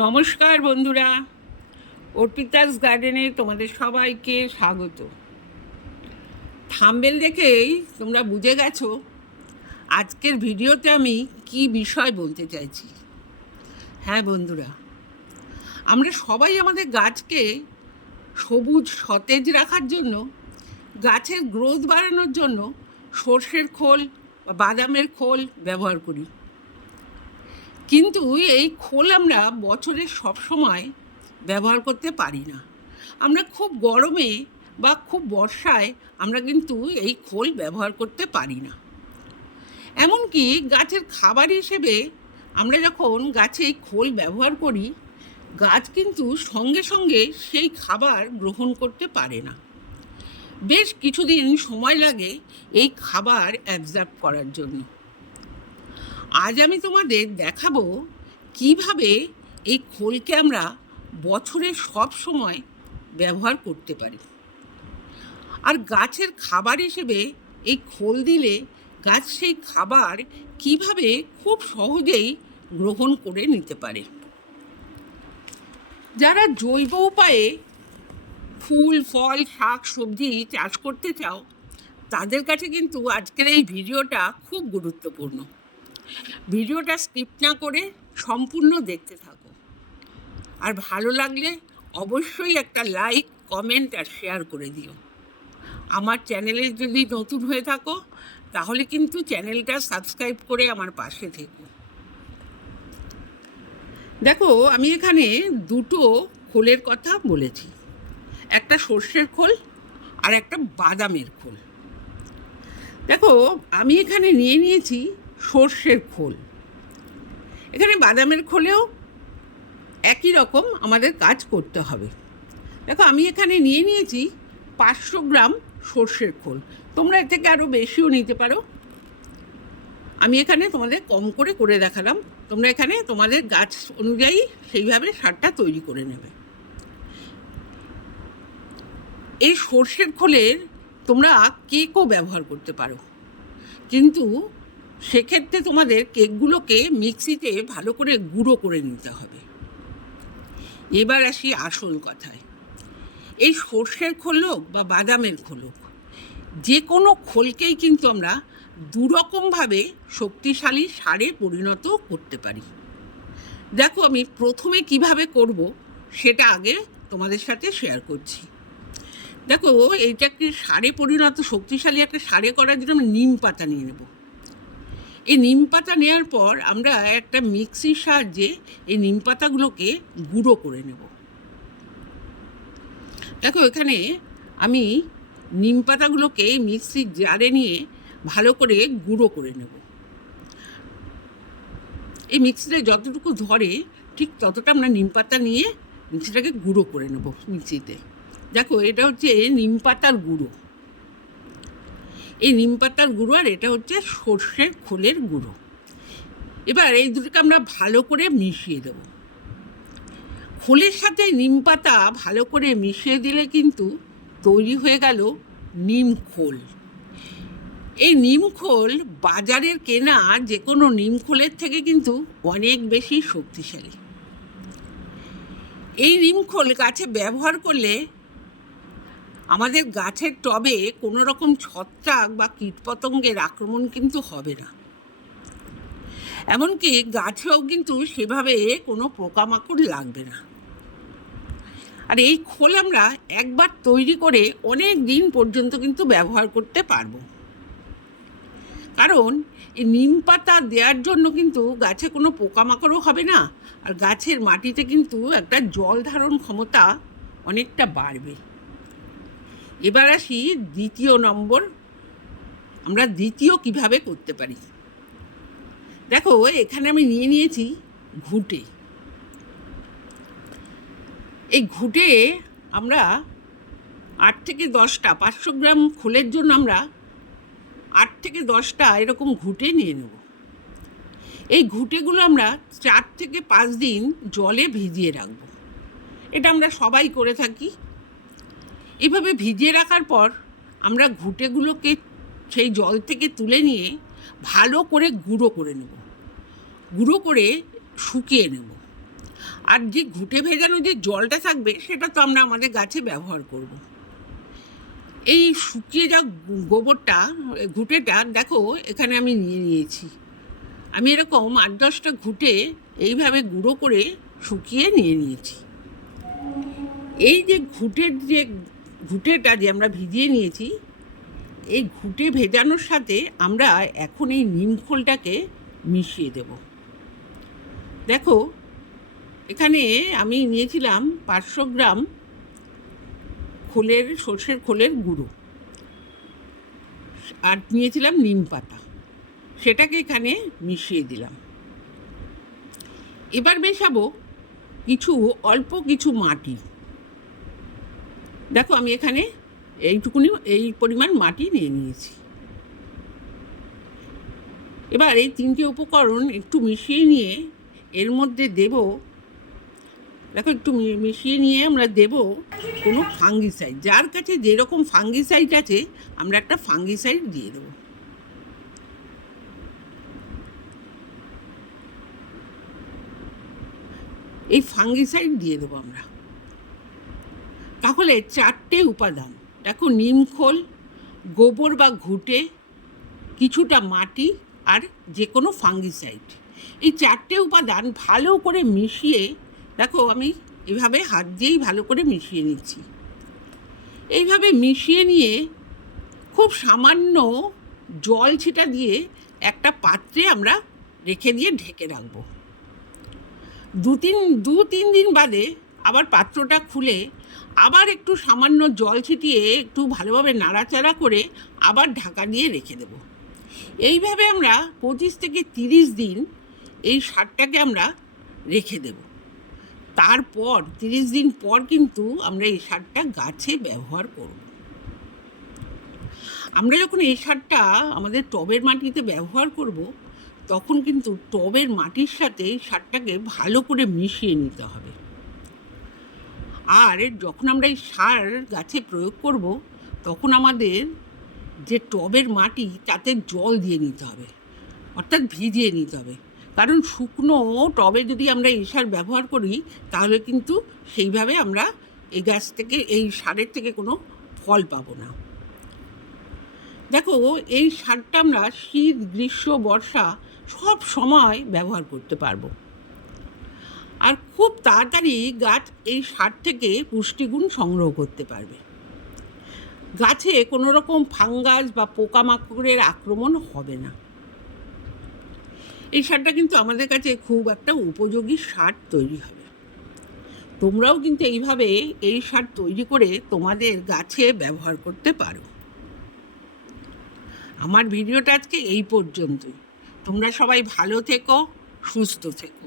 নমস্কার বন্ধুরা, অর্পিতাস গার্ডেনে তোমাদের সবাইকে স্বাগত। থাম্বনেল দেখেই তোমরা বুঝে গেছো আজকের ভিডিওতে আমি কি বিষয় বলতে চাইছি। হ্যাঁ বন্ধুরা, আমরা সবাই আমাদের গাছকে সবুজ সতেজ রাখার জন্য, গাছের গ্রোথ বাড়ানোর জন্য সর্ষের খোল বা বাদামের খোল ব্যবহার করি। কিন্তু এই খোল আমরা বছরের সব সময় ব্যবহার করতে পারি না। আমরা খুব গরমে বা খুব বর্ষায় আমরা কিন্তু এই খোল ব্যবহার করতে পারি না। এমনকি গাছের খাবার হিসেবে আমরা যখন গাছে এই খোল ব্যবহার করি, গাছ কিন্তু সঙ্গে সঙ্গে সেই খাবার গ্রহণ করতে পারে না। বেশ কিছুদিন সময় লাগে এই খাবার অ্যাবজর্ব করার জন্য। আজ আমি তোমাদের দেখাবো কিভাবে এই খোলকে আমরা বছরের সব সময় ব্যবহার করতে পারি। আর গাছের খাবার হিসেবে এই খোল দিলে গাছ সেই খাবার কিভাবে খুব সহজেই গ্রহণ করে নিতে পারে। যারা জৈব উপায়ে ফুল ফল শাক সবজি চাষ করতে চাও, তাদের কাছে কিন্তু আজকের এই ভিডিওটা খুব গুরুত্বপূর্ণ। ভিডিওটা স্কিপ না করে সম্পূর্ণ দেখতে থাকো। আর ভালো লাগলে অবশ্যই একটা লাইক, কমেন্ট আর শেয়ার করে দিও। আমার চ্যানেলে যদি নতুন হয়ে থাকো তাহলে কিন্তু চ্যানেলটা সাবস্ক্রাইব করে আমার পাশে থেকো। দেখো, আমি এখানে দুটো খোলের কথা বলেছি, একটা সর্ষের খোল আর একটা বাদামের খোল। দেখো, আমি এখানে নিয়েছি সর্ষের খোল। এখানে বাদামের খোলেও একই রকম আমাদের কাজ করতে হবে। দেখো, আমি এখানে নিয়েছি 500 গ্রাম সর্ষের খোল। তোমরা এর থেকে আরও বেশিও নিতে পারো। আমি এখানে তোমাদের কম করে দেখালাম। তোমরা এখানে তোমাদের গাছ অনুযায়ী সেইভাবে সারটা তৈরি করে নেবে। এই সর্ষের খোলের তোমরা কেকও ব্যবহার করতে পারো, কিন্তু সেক্ষেত্রে তোমাদের কেকগুলোকে মিক্সিতে ভালো করে গুঁড়ো করে নিতে হবে। এবার আসি আসল কথায়। এই সর্ষের খোল হোক বা বাদামের খোল হোক, যে কোনো খোলকেই কিন্তু আমরা দুরকমভাবে শক্তিশালী সারে পরিণত করতে পারি। দেখো, আমি প্রথমে কিভাবে করব সেটা আগে তোমাদের সাথে শেয়ার করছি। দেখো, এইটাকে সারে পরিণত, শক্তিশালী একটা সারে করার জন্য আমরা নিম পাতা নিয়ে নেব। এই নিম পাতা নেওয়ার পর আমরা একটা মিক্সির সাহায্যে এই নিম পাতাগুলোকে গুঁড়ো করে নেব। দেখো, এখানে আমি নিম পাতাগুলোকে মিক্সির জারে নিয়ে ভালো করে গুঁড়ো করে নেব। এই মিক্সিতে যতটুকু ধরে ঠিক ততটা আমরা নিম পাতা নিয়ে মিক্সিটাকে গুঁড়ো করে নেব মিক্সিতে। দেখো, এটা হচ্ছে নিম পাতার গুঁড়ো। এই নিম পাতার গুঁড়ো আর এটা হচ্ছে সর্ষের খোলের গুঁড়ো। এবার এই দুটোকে আমরা ভালো করে মিশিয়ে দেব। খোলের সাথে নিম পাতা ভালো করে মিশিয়ে দিলে কিন্তু তৈরি হয়ে গেল নিম খোল। এই নিম খোল বাজারের কেনা যে কোনো নিম খোলের থেকে কিন্তু অনেক বেশি শক্তিশালী। এই নিম খোল গাছে ব্যবহার করলে আমাদের গাছের টবে কোনো রকম ছত্রাক বা কীটপতঙ্গের আক্রমণ কিন্তু হবে না। এমনকি গাছেও কিন্তু সেভাবে কোনো পোকামাকড় লাগবে না। আর এই খোল আমরা একবার তৈরি করে অনেক দিন পর্যন্ত কিন্তু ব্যবহার করতে পারবো। কারণ এই নিম পাতা দেওয়ার জন্য কিন্তু গাছে কোনো পোকামাকড়ও হবে না, আর গাছের মাটিতে কিন্তু একটা জল ধারণ ক্ষমতা অনেকটা বাড়বে। এবার আসি দ্বিতীয় নম্বর, আমরা দ্বিতীয় কিভাবে করতে পারি। দেখো, এখানে আমি নিয়েছি ঘুঁটে। এই ঘুঁটে আমরা 8 থেকে 10টা, 500 গ্রাম খোলের জন্য আমরা 8 থেকে 10টা এরকম ঘুঁটে নিয়ে নেব। এই ঘুঁটেগুলো আমরা 4 থেকে 5 দিন জলে ভিজিয়ে রাখব। এটা আমরা সবাই করে থাকি। এইভাবে ভিজিয়ে রাখার পর আমরা ঘুঁটেগুলোকে সেই জল থেকে তুলে নিয়ে ভালো করে গুঁড়ো করে নেব, গুঁড়ো করে শুকিয়ে নেব। আর যে ঘুঁটে ভেজানো যে জলটা থাকবে সেটা তো আমরা আমাদের গাছে ব্যবহার করব। এই শুকিয়ে যা গোবরটা, ঘুঁটেটা দেখো এখানে আমি নিয়ে নিয়েছি। আমি এরকম 8-10টা ঘুঁটে এইভাবে গুঁড়ো করে শুকিয়ে নিয়ে নিয়েছি। এই যে ঘুঁটেটা যে আমরা ভিজিয়ে নিয়েছি, এই ঘুঁটে ভেজানোর সাথে আমরা এখন এই নিমখোলটাকে মিশিয়ে দেব। দেখো এখানে আমি নিয়েছিলাম 500 গ্রাম সর্ষের খোলের গুঁড়ো, আর নিয়েছিলাম নিম পাতা, সেটাকে এখানে মিশিয়ে দিলাম। এবার মেশাবো অল্প কিছু মাটি। দেখো আমি এখানে এই পরিমাণ মাটি নিয়ে নিয়েছি। এবার এই 3টে উপকরণ একটু মিশিয়ে নিয়ে এর মধ্যে দেব, দেখো একটু মিশিয়ে নিয়ে আমরা দেব কোনো ফাঙ্গিসাইড। যার কাছে যেরকম ফাঙ্গিসাইড আছে আমরা একটা ফাঙ্গিসাইড দিয়ে দেবো। এই ফাঙ্গিসাইড দিয়ে দেবো আমরা। তাহলে 4টে উপাদান, দেখো নিমখোল, গোবর বা ঘুঁটে, কিছুটা মাটি আর যে কোনো ফাঙ্গিসাইড, এই 4টে উপাদান ভালো করে মিশিয়ে, দেখো আমি এভাবে হাত দিয়েই ভালো করে মিশিয়ে নিচ্ছি। এইভাবে মিশিয়ে নিয়ে খুব সামান্য জল ছিটা দিয়ে একটা পাত্রে আমরা রেখে দিয়ে ঢেকে রাখবো। 2-3 দিন বাদে আবার পাত্রটা খুলে আবার একটু সামান্য জল ছিটিয়ে একটু ভালোভাবে নাড়াচাড়া করে আবার ঢাকা দিয়ে রেখে দেব। এইভাবে আমরা 25 থেকে 30 দিন এই সারটাকে আমরা রেখে দেব। তারপর 30 দিন পর কিন্তু আমরা এই সারটা গাছে ব্যবহার করব। আমরা যখন এই সারটা আমাদের টবের মাটিতে ব্যবহার করব, তখন কিন্তু টবের মাটির সাথে সারটাকে ভালো করে মিশিয়ে নিতে হবে। আর যখন আমরা এই সার গাছে প্রয়োগ করব, তখন আমাদের যে টবের মাটি তাতে জল দিয়ে নিতে হবে, অর্থাৎ ভিজিয়ে নিতে হবে। কারণ শুকনো টবে যদি আমরা এই সার ব্যবহার করি, তাহলে কিন্তু সেইভাবে আমরা এই গাছ থেকে, এই সারের থেকে কোনো ফল পাবো না। দেখো এই সারটা আমরা শীত, গ্রীষ্ম, বর্ষা সব সময় ব্যবহার করতে পারবো। আর খুব তাড়াতাড়ি গাছ এই সার থেকে পুষ্টিগুণ সংগ্রহ করতে পারবে। গাছে কোনো রকম ফাঙ্গাস বা পোকামাকড়ের আক্রমণ হবে না। এই সারটা কিন্তু আমাদের কাছে খুব একটা উপযোগী সার তৈরি হবে। তোমরাও কিন্তু এইভাবে এই সার তৈরি করে তোমাদের গাছে ব্যবহার করতে পারো। আমার ভিডিওটা আজকে এই পর্যন্তই। তোমরা সবাই ভালো থেকো, সুস্থ থেকো।